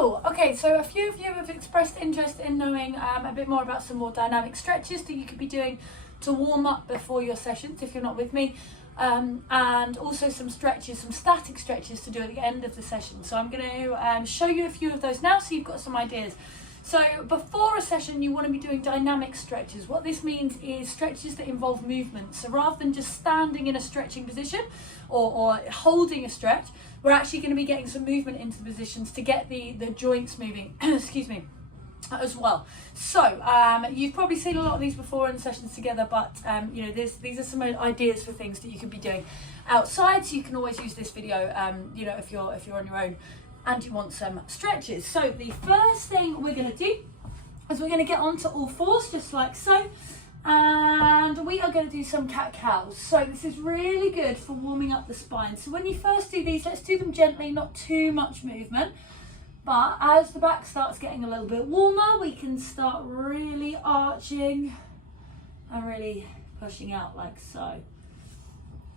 Cool. Okay, so a few of you have expressed interest in knowing a bit more about some more dynamic stretches that you could be doing to warm up before your sessions if you're not with me, and also some stretches, some static stretches to do at the end of the session. So I'm going to show you a few of those now so you've got some ideas. So before a session you want to be doing dynamic stretches. What this means is stretches that involve movement. So rather than just standing in a stretching position or holding a stretch, we're actually going to be getting some movement into the positions to get the joints moving, excuse me, as well. So you've probably seen a lot of these before in sessions together, but you know, these are some ideas for things that you could be doing outside. So you can always use this video, you know, if you're on your own and you want some stretches. So the first thing we're going to do is we're going to get onto all fours, just like so, and we are going to do some cat-cows. So this is really good for warming up the spine. So when you first do these, let's do them gently, not too much movement. But as the back starts getting a little bit warmer, we can start really arching and really pushing out like so.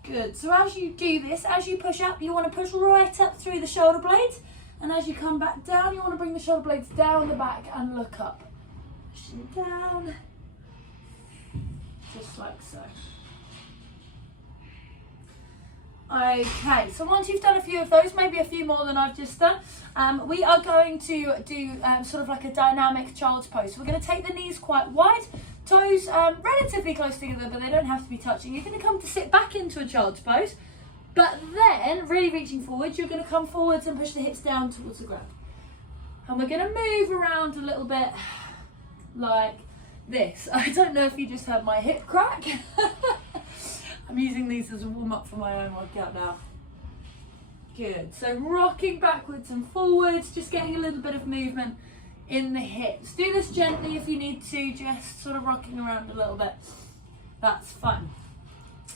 Good. So as you do this, as you push up, you want to push right up through the shoulder blades. And as you come back down, you want to bring the shoulder blades down the back and look up. Pushing down, just like so. Okay, so once you've done a few of those, maybe a few more than I've just done, we are going to do sort of like a dynamic child's pose. So we're going to take the knees quite wide, toes relatively close together, but they don't have to be touching. You're going to come to sit back into a child's pose, but then really reaching forward, you're going to come forwards and push the hips down towards the ground. And we're going to move around a little bit like this. I don't know if you just heard my hip crack. I'm using these as a warm-up for my own workout now. Good. So rocking backwards and forwards, just getting a little bit of movement in the hips. Do this gently if you need to, just sort of rocking around a little bit. That's fun.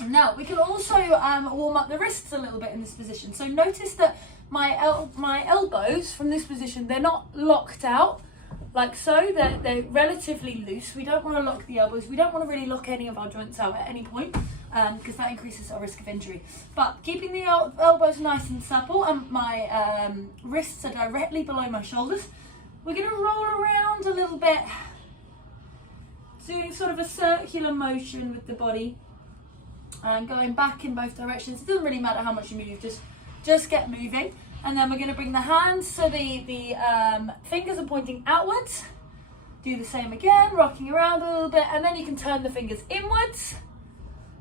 Now we can also warm up the wrists a little bit in this position. So notice that my elbows from this position, they're not locked out like so. They're relatively loose. We don't want to lock the elbows. We don't want to really lock any of our joints out at any point, because that increases our risk of injury. But keeping the elbows nice and supple, and my wrists are directly below my shoulders. We're going to roll around a little bit, doing sort of a circular motion with the body and going back in both directions. It doesn't really matter how much you move, just get moving. And then we're going to bring the hands so the fingers are pointing outwards. Do the same again, rocking around a little bit, and then you can turn the fingers inwards.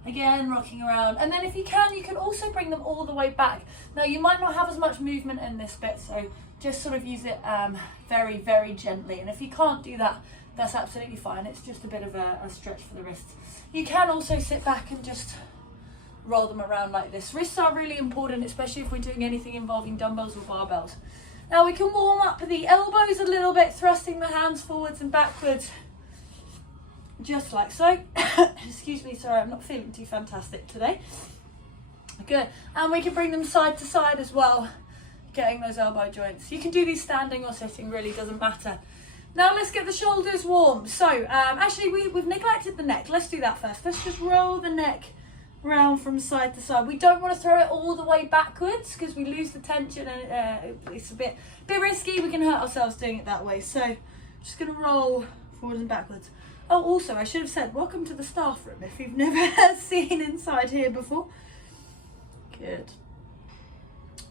Again, rocking around, and then if you can also bring them all the way back. Now you might not have as much movement in this bit, so just sort of use it very, very gently. And if you can't do that, that's absolutely fine. It's just a bit of a stretch for the wrists. You can also sit back and just roll them around like this. Wrists are really important, especially if we're doing anything involving dumbbells or barbells. Now we can warm up the elbows a little bit, thrusting the hands forwards and backwards. Just like so. Excuse me, sorry, I'm not feeling too fantastic today. Good. And we can bring them side to side as well, getting those elbow joints. You can do these standing or sitting, really doesn't matter. Now let's get the shoulders warm. So actually we've neglected the neck. Let's do that first. Let's just roll the neck round from side to side. We don't want to throw it all the way backwards because we lose the tension and it's a bit risky. We can hurt ourselves doing it that way. So just going to roll forwards and backwards. Oh, also, I should have said, welcome to the staff room if you've never seen inside here before. Good.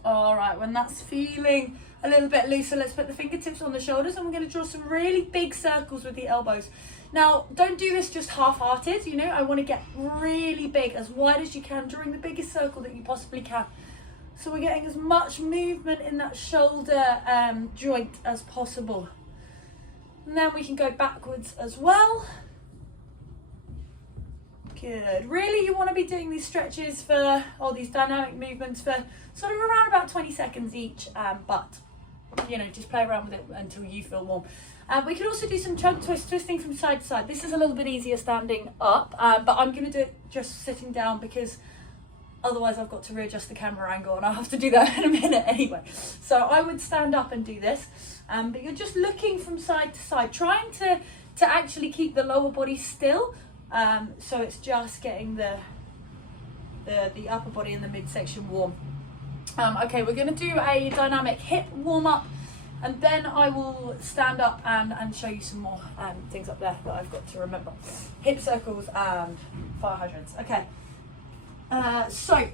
All right, when that's feeling a little bit looser, let's put the fingertips on the shoulders and we're going to draw some really big circles with the elbows. Now, don't do this just half-hearted, you know, I want to get really big, as wide as you can, drawing the biggest circle that you possibly can. So we're getting as much movement in that shoulder joint as possible. And then we can go backwards as well. Good. Really, you want to be doing these stretches for, or these dynamic movements for sort of around about 20 seconds each, but, you know, just play around with it until you feel warm. We can also do some chunk twist, twisting from side to side. This is a little bit easier standing up, but I'm going to do it just sitting down because otherwise I've got to readjust the camera angle and I'll have to do that in a minute anyway. So I would stand up and do this, but you're just looking from side to side, trying to actually keep the lower body still, so it's just getting the upper body and the midsection warm. Okay, we're going to do a dynamic hip warm up And then I will stand up and show you some more things up there that I've got to remember. Hip circles and fire hydrants. Okay, so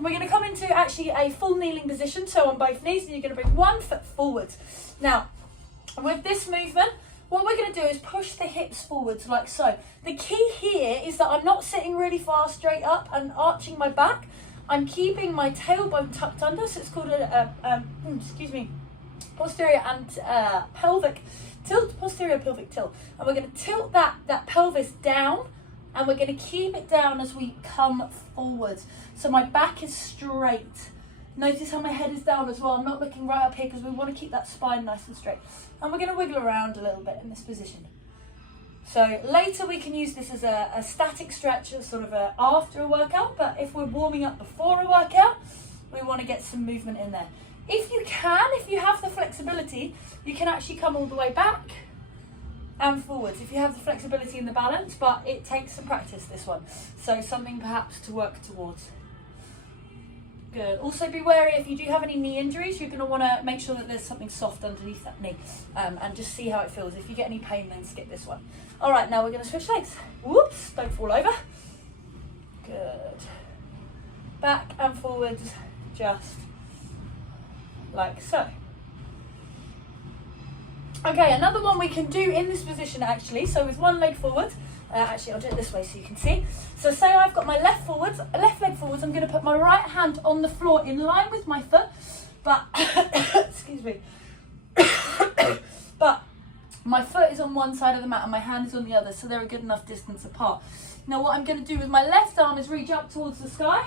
we're going to come into actually a full kneeling position, so on both knees, and you're going to bring one foot forwards. Now, with this movement, what we're going to do is push the hips forwards like so. The key here is that I'm not sitting really far straight up and arching my back. I'm keeping my tailbone tucked under, so it's called posterior and pelvic tilt, posterior pelvic tilt. And we're going to tilt that pelvis down, and we're going to keep it down as we come forwards. So my back is straight. Notice how my head is down as well. I'm not looking right up here because we want to keep that spine nice and straight. And we're going to wiggle around a little bit in this position. So later we can use this as a static stretch, sort of after a workout, but if we're warming up before a workout, we want to get some movement in there. If you have the flexibility, you can actually come all the way back and forwards if you have the flexibility and the balance, but it takes some practice, this one. So something perhaps to work towards. Good. Also be wary if you do have any knee injuries, you're going to want to make sure that there's something soft underneath that knee and just see how it feels. If you get any pain, then skip this one. All right, now we're going to switch legs. Whoops, don't fall over. Good. Back and forwards, just like so. Okay, another one we can do in this position actually, so with one leg forward, actually I'll do it this way so you can see. So say I've got my left leg forwards, I'm going to put my right hand on the floor in line with my foot, but, excuse me, but my foot is on one side of the mat and my hand is on the other, so they're a good enough distance apart. Now what I'm going to do with my left arm is reach up towards the sky,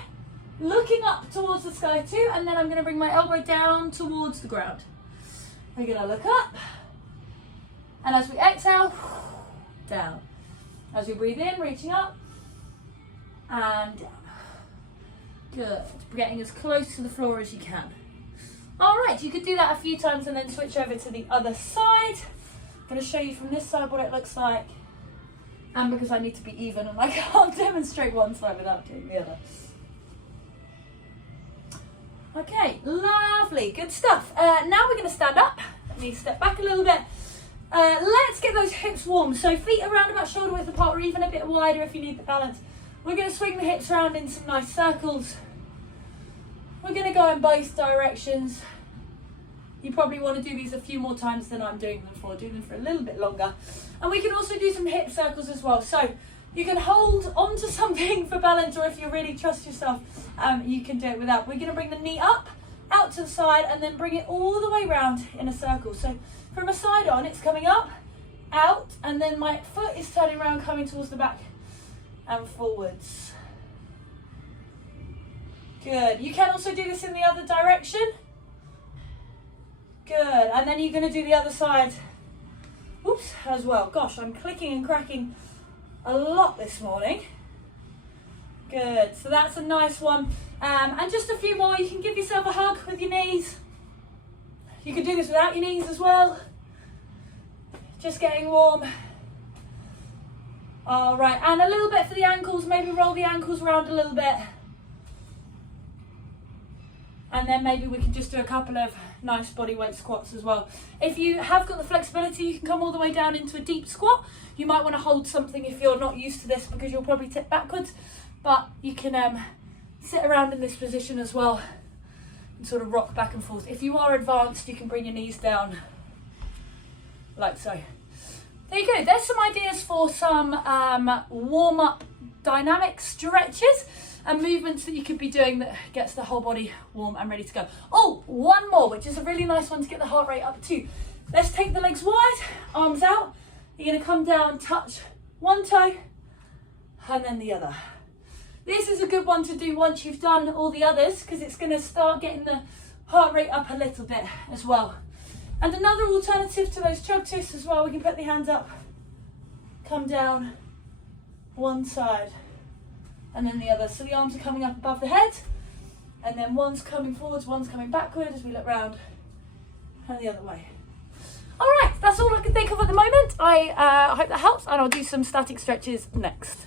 looking up towards the sky too, and then I'm going to bring my elbow down towards the ground. We're going to look up, and as we exhale, down. As we breathe in, reaching up, and down. Good. Getting as close to the floor as you can. All right, you could do that a few times and then switch over to the other side. I'm going to show you from this side what it looks like. And because I need to be even and I can't demonstrate one side without doing the other. Okay, lovely, good stuff. Now we're going to stand up. Let me step back a little bit. Let's get those hips warm. So feet around about shoulder width apart, or even a bit wider if you need the balance. We're going to swing the hips around in some nice circles. We're going to go in both directions. You probably want to do these a few more times than I'm doing them for. Do them for a little bit longer. And we can also do some hip circles as well. So you can hold onto something for balance, or if you really trust yourself, you can do it without. We're going to bring the knee up, out to the side, and then bring it all the way round in a circle. So from a side on, it's coming up, out, and then my foot is turning around, coming towards the back and forwards. Good. You can also do this in the other direction. Good. And then you're going to do the other side. Oops, as well. Gosh, I'm clicking and cracking a lot this morning. Good. So that's a nice one. And just a few more. You can give yourself a hug with your knees. You can do this without your knees as well. Just getting warm. All right, and a little bit for the ankles. Maybe roll the ankles around a little bit. And then maybe we can just do a couple of nice body weight squats as well. If you have got the flexibility, you can come all the way down into a deep squat. You might want to hold something if you're not used to this, because you'll probably tip backwards. But you can sit around in this position as well and sort of rock back and forth. If you are advanced, you can bring your knees down like so. There you go. There's some ideas for some warm-up dynamic stretches and movements that you could be doing that gets the whole body warm and ready to go. Oh, one more, which is a really nice one to get the heart rate up too. Let's take the legs wide, arms out. You're going to come down, touch one toe, and then the other. This is a good one to do once you've done all the others, because it's going to start getting the heart rate up a little bit as well. And another alternative to those chug twists as well, we can put the hands up, come down, one side, and then the other. So the arms are coming up above the head, and then one's coming forwards, one's coming backward as we look round, and the other way. All right, that's all I can think of at the moment. I hope that helps, and I'll do some static stretches next.